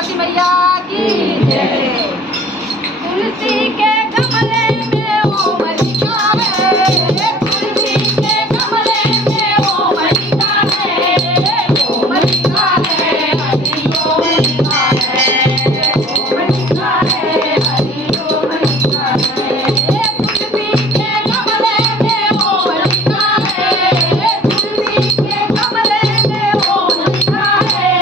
सरस्वती मैया की जय। तुलसी के गमले में वो मलिका है, तुलसी के गमले में वो मलिका है, वो मलिका है हरी वो मलिका है, वो मलिका है हरी वो मलिका है। तुलसी के गमले में वो मलिका है, तुलसी के गमले में वो मलिका है,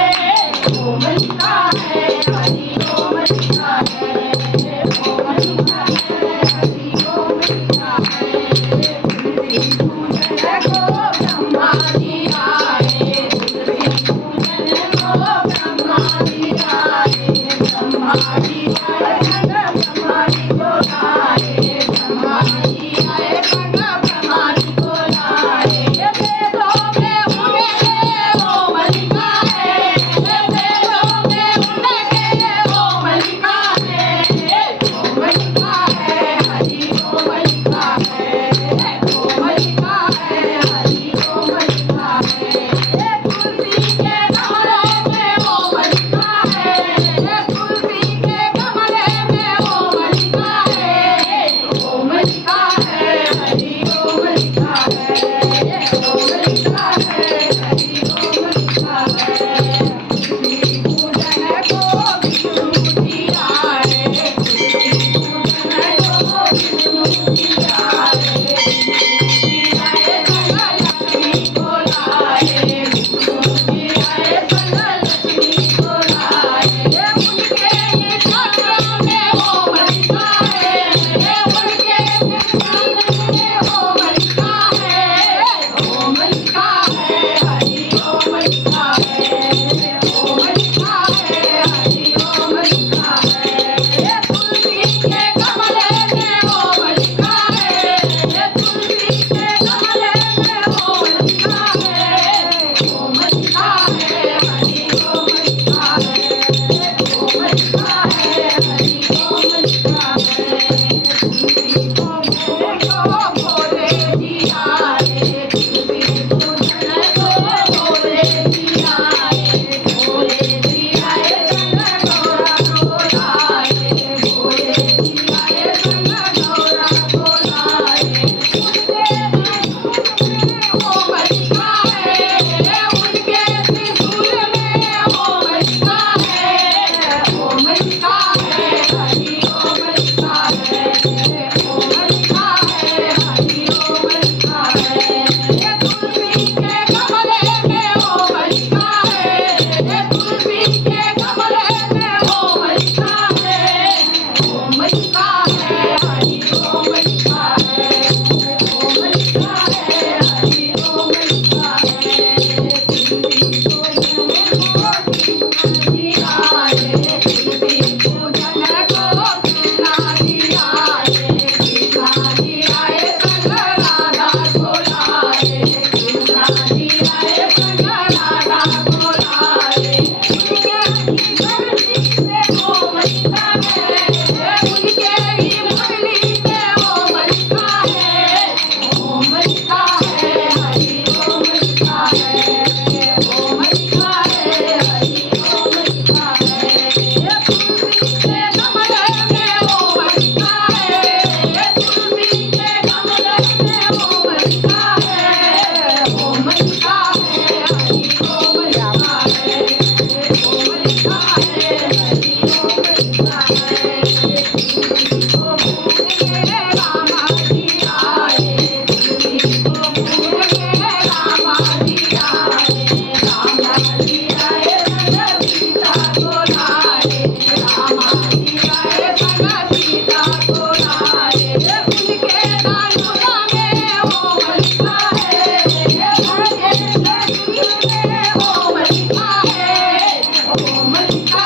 वो मलिका है हरी वो मलिका है, वो मलिका है हरी वो मलिका है। तुलसी पूजन को ब्रह्मा जी आए, तुलसी पूजन को ब्रह्मा जी आए, ब्रह्मा जी आए ब्रह्मा जी को लाए, ब्रह्मा जी आए ब्रह्मा जी को लाए। वेदों में उनके वो मलिका है, वेदों में उनके वो मलिका है, वो मलिका है हरी वो मलिका है, वो मलिका है हरी वो मलिका है। तुलसी के गमले में वो मलिका है, तुलसी के गमले में वो मलिका है, वो मलिका है हरी वो मलिका है, वो मलिका है हरी वो मलिका है। तुलसी पूजन को विष्णु जी आए, तुलसी पूजन को विष्णु जी आए, विष्णु जी आए संग लक्ष्मी को लाए, विष्णु जी आए संग लक्ष्मी को लाए। उनके ही चरणों में वो मलिका है, उनके ही चरणों में वो मलिका है, वो मलिका है हरी वो मलिका है, वो मलिका है हरी वो मलिका है। तुलसी के गमले में वो मलिका है, तुलसी के गमले में वो मलिका है, वो मलिका है हरी वो मलिका है, वो मलिका है हरी वो मलिका है। तुलसी को भोले जी आए, तुलसी पूजन को भोले जी आए, भोले जी आए संग गौरा को लाए, भोले जी आए संग गौरा को लाए। वो मलिका है, उनके त्रिशूल में वो मलिका है, वो मलिका है हरी वो मलिका है, वो मलिका है हरी वो मलिका है। तुलसी के गमले में वो मलिका है, तुलसी के गमले में वो मलिका है, वो मलिका है हरी वो मलिका है, वो मलिका है हरी वो मलिका है। तुलसी पूजन को कृष्ण जी आए, तुलसी पूजन को कृष्ण जी आए, कृष्ण जी आए संग राधा को लाए, कृष्ण जी आए संग राधा को लाए। उनके ही धरती पे वो मलिका है, उनके ही मुरली पे वो मलिका है, वो मलिका है हरी वो मलिका है, वो मलिका है हरी वो मलिका है। तुलसी के गमले में वो मलिका है, तुलसी के गमले में वो मलिका है, वो मलिका है हरी वो मलिका है, वो मलिका है हरी वो मलिका है। तुलसी को भूल के रामा जी आए, तुलसी को भूल के रामा जी आए, रामा जी आए संग सीता को लाए, रामा जी आए संग सीता को लाए। उनके दानुला में वो मलिका है, उनके दानुला में वो मलिका है, वो मलिका